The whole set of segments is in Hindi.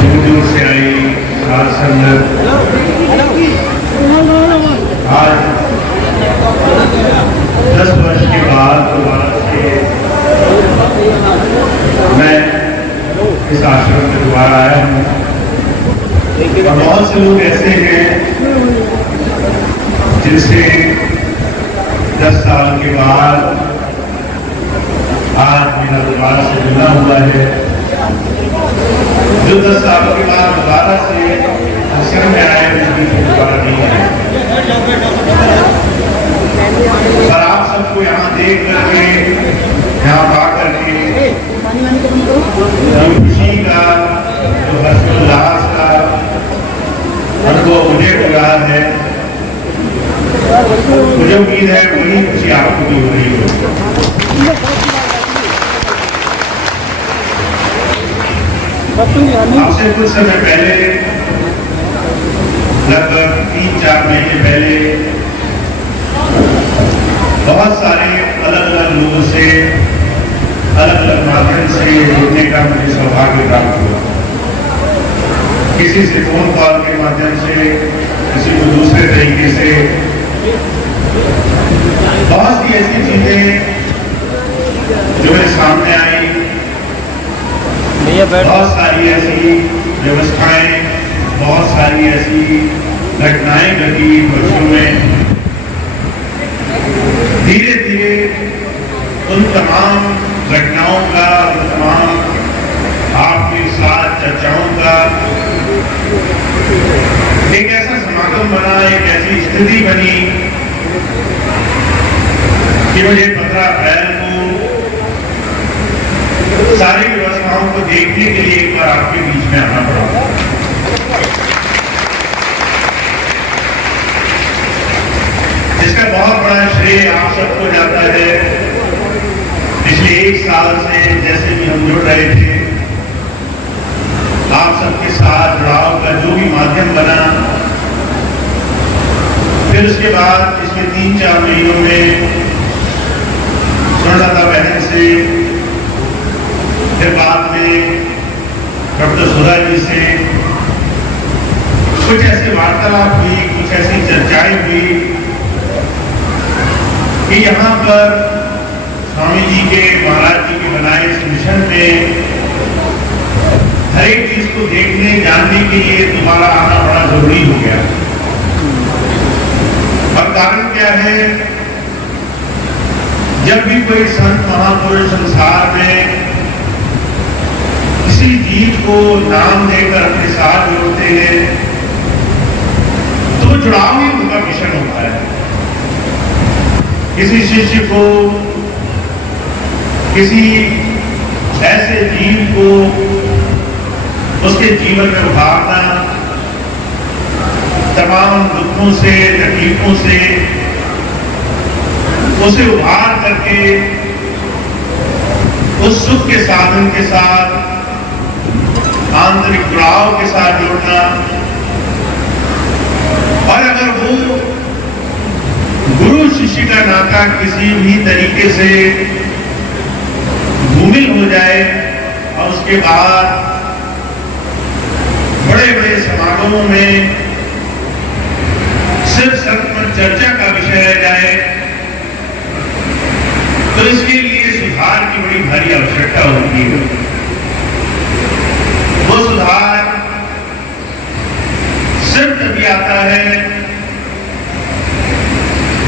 दूर दूर से आई साध संगत आज 10 वर्ष के बाद दोबारा से मैं इस आश्रम में दोबारा आया हूँ। और बहुत से लोग ऐसे हैं जिनसे 10 साल के बाद आज मेरा दोबारा से मिलना हुआ है। जो 10 साल के बाद दोबारा से आश्रम में आए उसकी दोबारा नहीं है। पर आप सबको यहाँ देख करके, यहाँ पा करके जो खुशी का, जो हर्षोल्लास का अनुभव मुझे हो रहा है, मुझे उम्मीद है वही खुशी आपको भी हो रही हो। आपसे कुछ समय पहले, लगभग 3-4 महीने पहले, बहुत सारे अलग अलग लोगों से, अलग अलग माध्यम से जुड़ने का मुझे सौभाग्य प्राप्त हुआ। किसी से फोन कॉल के माध्यम से, किसी को दूसरे तरीके से, बहुत सी ऐसी चीजें जो मेरे सामने आई, बहुत सारी ऐसी व्यवस्थाएं, बहुत सारी ऐसी घटनाएं घटी वर्षों में। धीरे धीरे उन तमाम घटनाओं का, उन तमाम आपके साथ चर्चाओं का एक ऐसा समागम बना, एक ऐसी स्थिति बनी कि मुझे 15 अप्रैल को सारी व्यवस्थाओं को देखने के लिए एक बार आपके बीच में आना पड़ा। इसका बहुत बड़ा श्रेय आप सबको जाता है। पिछले 1 साल से जैसे भी हम जुड़ रहे थे, आप सबके साथ जुड़ाव का जो भी माध्यम बना, फिर उसके बाद पिछले 3-4 महीनों में स्वर्णलता बहन से, फिर बाद में डॉक्टर सुधा जी से कुछ ऐसी वार्तालाप हुई, कुछ ऐसी चर्चाएं हुई कि यहाँ पर स्वामी जी के, महाराज जी के बनाए इस मिशन में हर एक चीज को देखने, जानने के लिए दोबारा आना बड़ा जरूरी हो गया। और कारण क्या है, जब भी कोई संत महापुरुष संसार में किसी जीव को नाम देकर अपने साथ जोड़ते हैं तो जुड़ाव ही उनका मिशन होता है। किसी शिष्य को, किसी ऐसे जीव को उसके जीवन में उभारना, तमाम दुखों से, तकलीफों से उसे उभार करके उस सुख के साधन के साथ, आंतरिक जुड़ाव के साथ जोड़ना। और अगर वो गुरु शिष्य का नाता किसी भी तरीके से धूमिल हो जाए और उसके बाद बड़े बड़े समागमों में सिर्फ संत पर चर्चा का विषय रह जाए, तो इसके लिए सुधार की बड़ी भारी आवश्यकता होती है। वो सुधार सिर्फ तभी आता है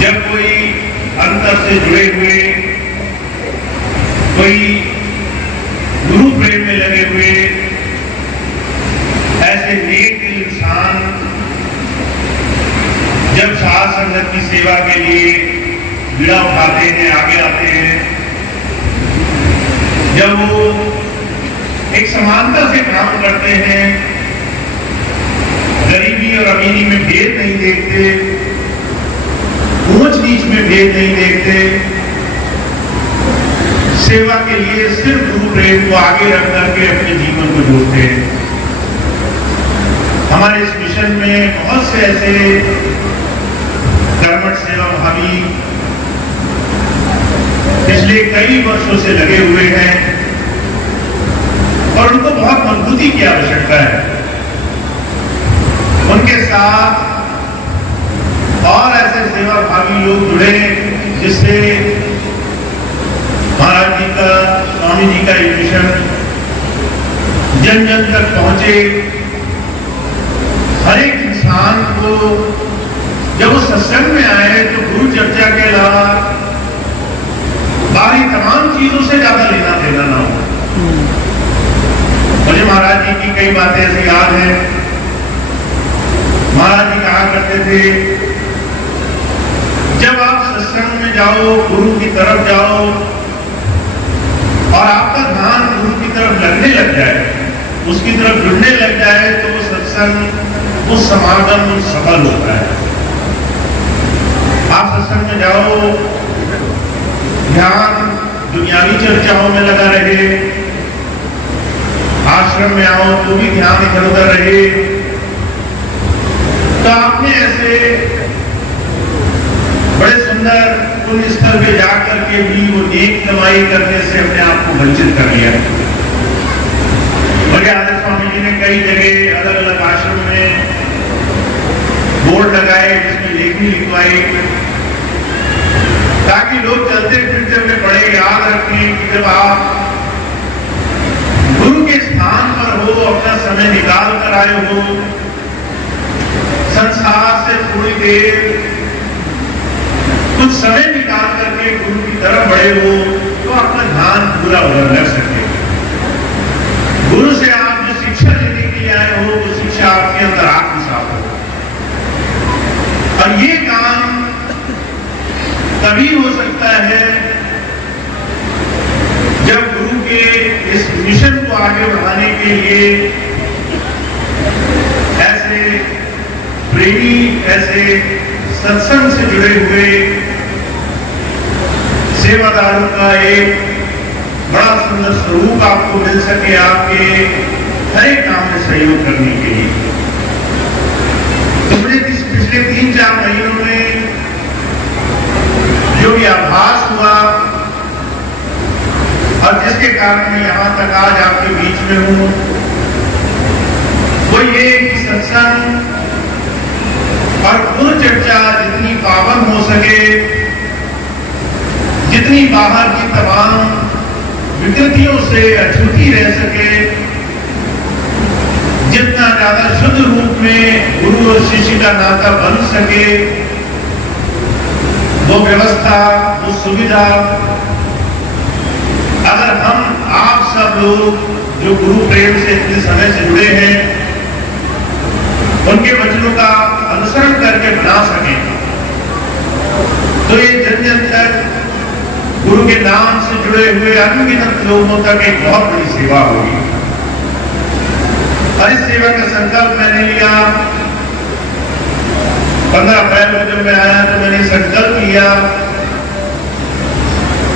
जब कोई अंतर से जुड़े हुए, कोई गुरु प्रेम में लगे हुए ऐसे नेक इंसान जब साध संगत की सेवा के लिए बीड़ा उठाते हैं, आगे आते हैं, जब वो एक समानता से काम करते हैं, गरीबी और अमीरी में भेद नहीं देखते, ऊंच नीच में भेद नहीं देखते, सेवा के लिए सिर्फ गुरु प्रेम को आगे रख करके अपने जीवन को जोड़ते हैं। हमारे इस मिशन में बहुत से ऐसे कर्मठ सेवा भावी पिछले कई वर्षों से लगे हुए हैं और उनको बहुत मजबूती की आवश्यकता है। उनके साथ और ऐसे सेवाभावी लोग जुड़े जिससे महाराज जी का, स्वामी जी का ये मिशन जन जन तक पहुंचे। हर एक इंसान को जब वो सत्संग में आए तो गुरु चर्चा के अलावा बाकी तमाम चीजों से ज्यादा लेना देना ना हो। मुझे महाराज जी की कई बातें ऐसी याद है। महाराज जी कहा करते थे, जब आप सत्संग में जाओ, गुरु की तरफ जाओ और आपका ध्यान गुरु की तरफ लगने लग जाए, उसकी तरफ जुड़ने लग जाए, तो वो सत्संग, वो समागम सफल होता है। आप सत्संग में जाओ, ध्यान दुनियावी चर्चाओं में लगा रहे, आश्रम में आओ तो भी ध्यान इधर उधर रहे, तो आपने ऐसे बड़े सुंदर पुण्य स्थल पे जाकर के भी वो नेक कमाई करने से अपने आप को वंचित कर लिया। बड़े आदि स्वामी जी ने कई जगह अलग अलग आश्रम में बोर्ड लगाए जिसमें लेखनी लिखवाई, ताकि लोग चलते फिरते हुए बड़े याद रखें कि जब आप गुरु के स्थान पर हो, अपना समय निकाल कर आए हो, संसार से थोड़ी देर कुछ समय निकाल करके गुरु की तरफ बढ़े हो, तो अपना ध्यान पूरा उधर लग सके। गुरु से आप जो शिक्षा लेने के लिए आए हो, वो शिक्षा आपके अंदर आत्मसात हो। और ये काम तभी हो सकता है जब गुरु के इस मिशन को आगे बढ़ाने के लिए ऐसे प्रेमी, ऐसे सत्संग से जुड़े हुए सेवादारों का एक बड़ा सुंदर स्वरूप आपको मिल सके, आपके हर एक काम में सहयोग करने के लिए। तो मुझे पिछले 3-4 महीनों में जो भी आभास हुआ और जिसके कारण मैं यहां तक आज आपके बीच में हूं, वो ये कि सत्संग और गुरु चर्चा जितनी पावन हो सके, जितनी बाहर की तमाम विकृतियों से अछूती रह सके, जितना ज्यादा शुद्ध रूप में गुरु और शिष्य का नाता बन सके, वो व्यवस्था, वो सुविधा अगर हम आप सब लोग जो गुरु प्रेम से इतने समय से जुड़े हैं, उनके वचनों का अनुसरण करके बना सके, तो ये जन जन तक गुरु के नाम से जुड़े हुए अनगिनत लोगों तक एक बहुत बड़ी सेवा होगी। और इस सेवा का संकल्प मैंने लिया 15 अप्रैल को जब मैं आया, तो मैंने संकल्प लिया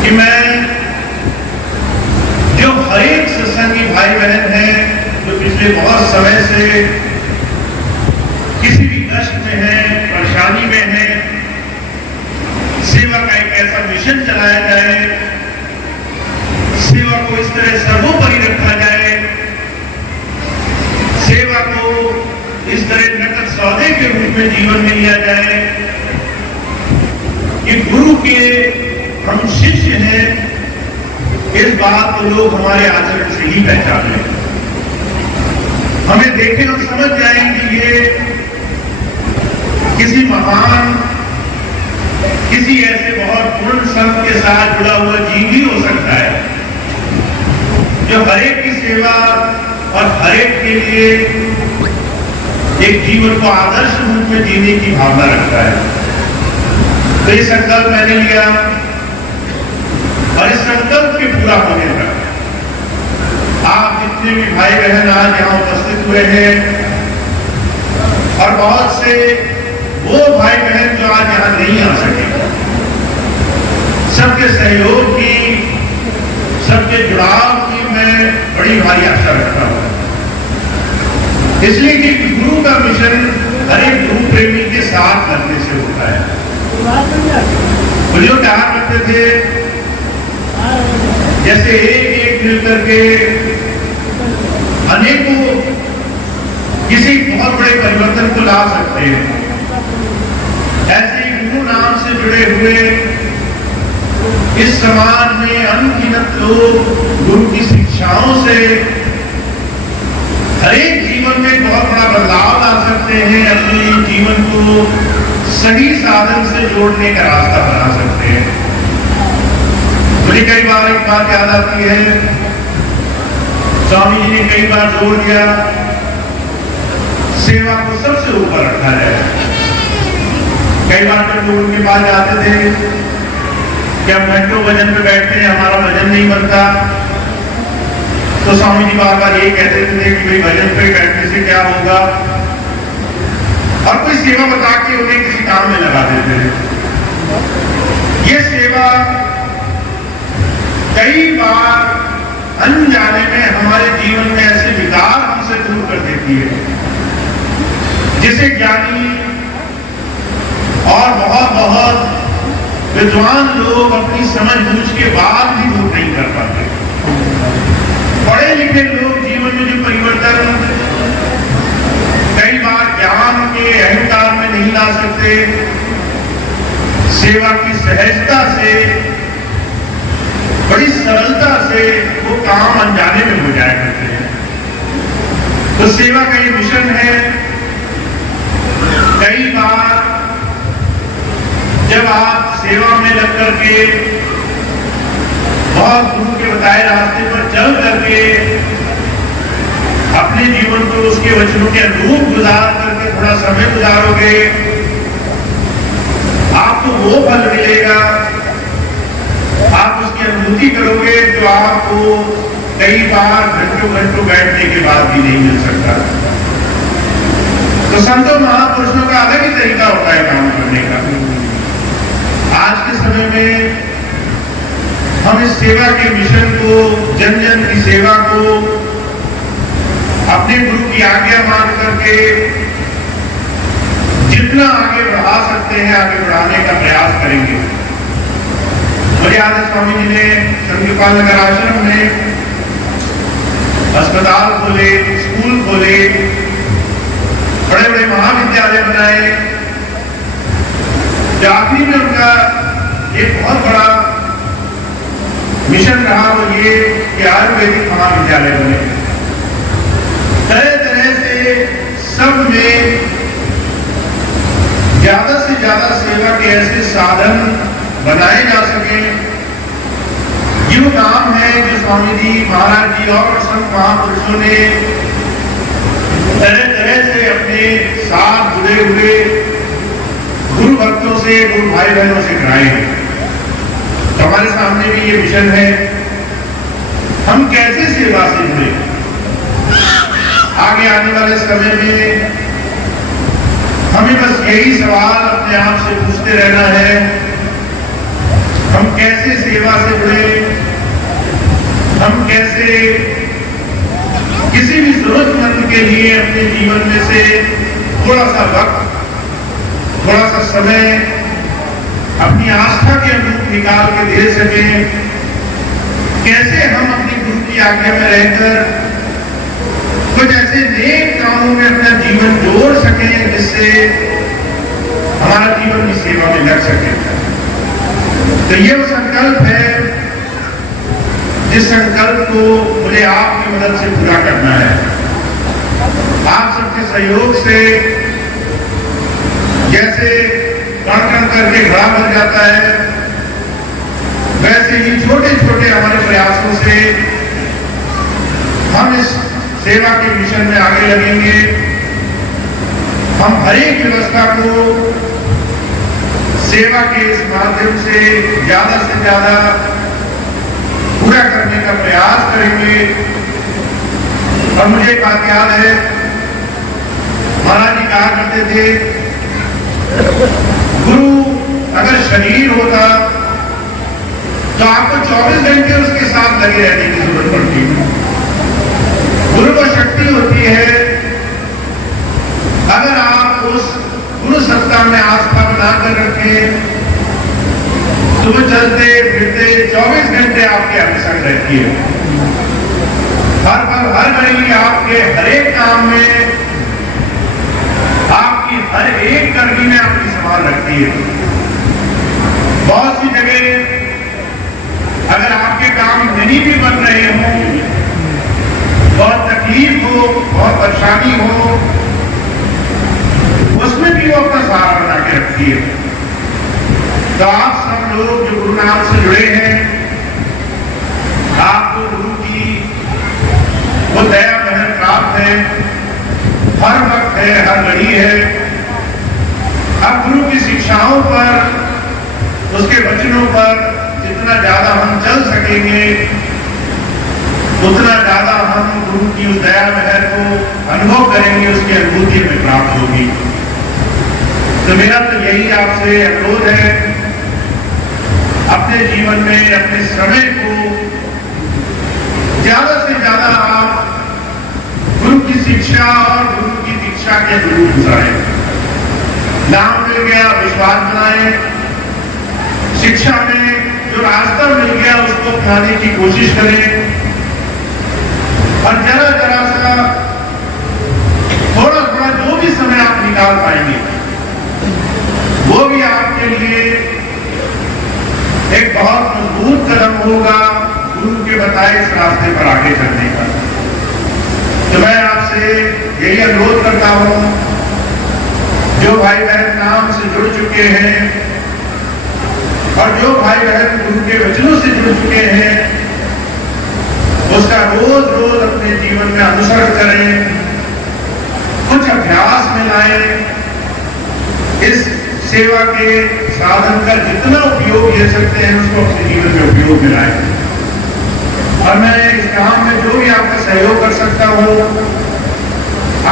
कि मैं जो हर एक सत्संगी भाई बहन हैं जो पिछले बहुत समय से किसी भी कष्ट में है, परेशानी में है, सेवा का एक ऐसा मिशन चलाया जाए, सेवा को इस तरह सर्वोपरि रखा जाए, सेवा को इस तरह नकद सौदे के रूप में जीवन में लिया जाए कि गुरु के हम शिष्य हैं, इस बात को लोग हमारे आचरण से ही पहचाने, हमें देखें और समझ जाएं कि ये किसी महान, किसी ऐसे बहुत पूर्ण संत के साथ जुड़ा हुआ जीव ही हो सकता है, जो हर एक की सेवा और हर एक के लिए एक जीवन को आदर्श रूप में जीने की भावना रखता है। तो ये संकल्प मैंने लिया और इस संकल्प के पूरा होने तक आप जितने भी भाई बहन आज यहाँ उपस्थित हुए हैं और बहुत से वो भाई बहन जो आज यहाँ नहीं आ सके, सबके सहयोग की, सबके जुड़ाव की मैं बड़ी भारी आशा रखता हूँ। इसलिए कि गुरु का मिशन हर एक गुरु प्रेमी के साथ करने से होता है। गुरु कहा करते थे जैसे एक एक मिल करके अनेकों किसी बहुत बड़े परिवर्तन को ला सकते हैं। ऐसे ही गुरु नाम से जुड़े हुए इस समाज में अनगिनत लोग गुरु की शिक्षाओं से हरेक जीवन में बहुत बड़ा बदलाव ला सकते हैं, अपने जीवन को सही साधन से जोड़ने का रास्ता बना सकते हैं। मुझे कई बार एक बात याद आती है, स्वामी जी ने कई बार जोर दिया सेवा को सबसे ऊपर रखा जाए। कई बार जब लोग उनके पास जाते थे कि हम घंटों भजन पे बैठते हैं, हमारा भजन नहीं बनता, तो स्वामी जी बार बार ये कहते थे कि भाई भजन पे बैठने से क्या होगा, और कोई सेवा बता के उन्हें किसी काम में लगा देते थे। ये सेवा कई बार अनजाने में हमारे जीवन में ऐसे विकार हमसे दूर कर देती है, जिसे ज्ञानी और बहुत बहुत विद्वान लोग अपनी समझ बूझ के बाद भी दूर नहीं कर पाते। पढ़े लिखे लोग जीवन में जो परिवर्तन कई बार ज्ञान के अहंकार में नहीं ला सकते, सेवा की सहजता से, बड़ी सरलता से वो काम अनजाने में हो जाया करते हैं। तो सेवा का ये मिशन है। कई बार जब आप सेवा में लग करके बहुत गुरु के बताए रास्ते पर चल करके अपने जीवन को उसके वचनों के अनुरूप गुजार करके थोड़ा समय गुजारोगे, आपको वो फल मिलेगा, आप उसकी अनुभूति करोगे जो आपको कई बार घंटों घंटों बैठने के बाद भी नहीं मिल सकता। तो संतों महापुरुषों का अलग ही तरीका होता है काम करने का। आज के समय में हम इस सेवा के मिशन को, जन जन की सेवा को अपने गुरु की आज्ञा मान करके जितना आगे बढ़ा सकते हैं आगे बढ़ाने का प्रयास करेंगे। मुझे याद है स्वामी जी ने संतपाल नगर आश्रम में अस्पताल खोले, स्कूल खोले, बड़े बड़े महाविद्यालय बनाए। जो आखिरी में उनका एक बहुत बड़ा मिशन रहा वो ये कि आयुर्वेदिक महाविद्यालय बने। तरह तरह से सब में ज्यादा से ज्यादा सेवा के ऐसे साधन बनाए जा सके। ये काम है जो स्वामी जी, महाराज जी और संत महापुरुषों ने तरह तरह से अपने साथ जुड़े हुए गुरु भक्तों से, गुरु भाई बहनों से कराए हैं। तो हमारे सामने भी ये मिशन है, हम कैसे सेवा से जुड़े। आगे आने वाले समय में हमें बस यही सवाल अपने आप से पूछते रहना है, हम कैसे सेवा से जुड़े, हम कैसे किसी भी जरूरतमंद के लिए अपने जीवन में से थोड़ा सा वक्त, थोड़ा सा समय अपनी आस्था के अनुरूप निकाल के दे सके। कैसे हम अपनी गुरु की आज्ञा में रहकर कुछ ऐसे नेक कामों में अपना जीवन जोड़ सके जिससे हमारा जीवन की सेवा में लग सके। तो ये वो संकल्प है जिस संकल्प को मुझे आपकी मदद से पूरा करना है। आप सबके सहयोग से जैसे कण कण करके घड़ा भर जाता है, वैसे ही छोटे छोटे हमारे प्रयासों से हम इस सेवा के मिशन में आगे लगेंगे। हम हर एक व्यवस्था को सेवा के इस माध्यम से ज्यादा पूरा करने का प्रयास करेंगे। और मुझे एक बात याद है, महाराज जी कहा करते थे, गुरु अगर शरीर होता तो आपको 24 घंटे उसके साथ लगे रहने की जरूरत पड़ती है। गुरु को शक्ति होती है, अगर आप उस गुरु सत्ता में आस्था बनाकर रखें तो वो चलते फिरते 24 घंटे आपके अंग संग रहती है। हर पल हर घड़ी आपके हर एक काम में, आपकी हर एक कर्मी में आपकी संभाल रखती है। बहुत सी जगह अगर आपके काम नहीं भी बन रहे हों, बहुत तकलीफ हो, बहुत परेशानी हो, उसमें भी वो अपना सहारा बना के रखती है। तो आप सब लोग जो गुरु नाम से जुड़े हैं, आपको गुरु की वो दया महर प्राप्त है, हर वक्त है, हर घड़ी है। अब गुरु की शिक्षाओं पर, उसके वचनों पर जितना ज्यादा हम चल सकेंगे, उतना ज्यादा हम गुरु की उस दया महर को अनुभव करेंगे, उसकी अनुभूति में प्राप्त होगी। तो मेरा तो यही आपसे अनुरोध है, अपने जीवन में अपने समय को ज्यादा से ज्यादा आप गुरु की शिक्षा और गुरु की दीक्षा के अनुरूप गुजारें। नाम मिल गया, विश्वास बनाए, शिक्षा में जो रास्ता मिल गया उसको अपनाने की कोशिश करें, और जरा जरा सा थोड़ा थोड़ा जो भी समय आप निकाल पाएंगे वो भी आपके लिए एक बहुत मजबूत कदम होगा गुरु के बताए इस रास्ते पर आगे चलने का। तो मैं आपसे यही अनुरोध करता हूं, जो भाई बहन नाम से जुड़ चुके हैं और जो भाई बहन गुरु के वचनों से जुड़ चुके हैं, उसका रोज रोज अपने जीवन में अनुसरण करें, कुछ अभ्यास में लाएं, इस सेवा के साधन का जितना उपयोग ले सकते हैं उसको अपने जीवन में उपयोग में लाएं। और मैं इस काम में जो भी आपका सहयोग कर सकता हूं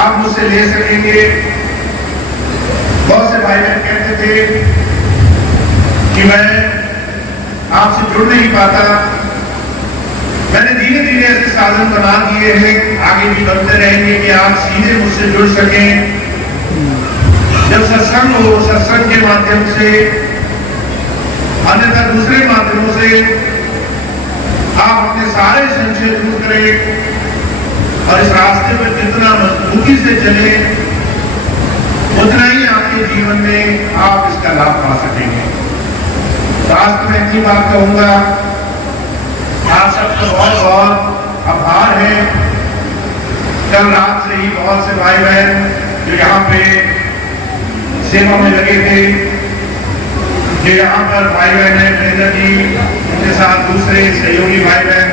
आप मुझसे ले सकेंगे। बहुत से भाई बहन कहते थे कि मैं आपसे जुड़ नहीं पाता, मैंने धीरे धीरे ऐसे साधन बना दिए हैं, आगे भी बनते रहेंगे कि आप सीधे मुझसे जुड़ सकें। जब सत्संग हो, सत्संग के माध्यम से, अन्यथा दूसरे माध्यमों से आप अपने सारे संशय दूर करें और इस रास्ते पर जितना मजबूती से चले उतना ही आपके जीवन में आप इसका लाभ पा सकेंगे। रास्ते में इतनी बात कहूंगा, आप सबका बहुत बहुत आभार है। कल रात से ही बहुत से भाई बहन जो यहाँ पे सेवा में लगे थे, जो यहाँ पर भाई बहन है, नरेंद्र जी, उनके साथ दूसरे सहयोगी भाई बहन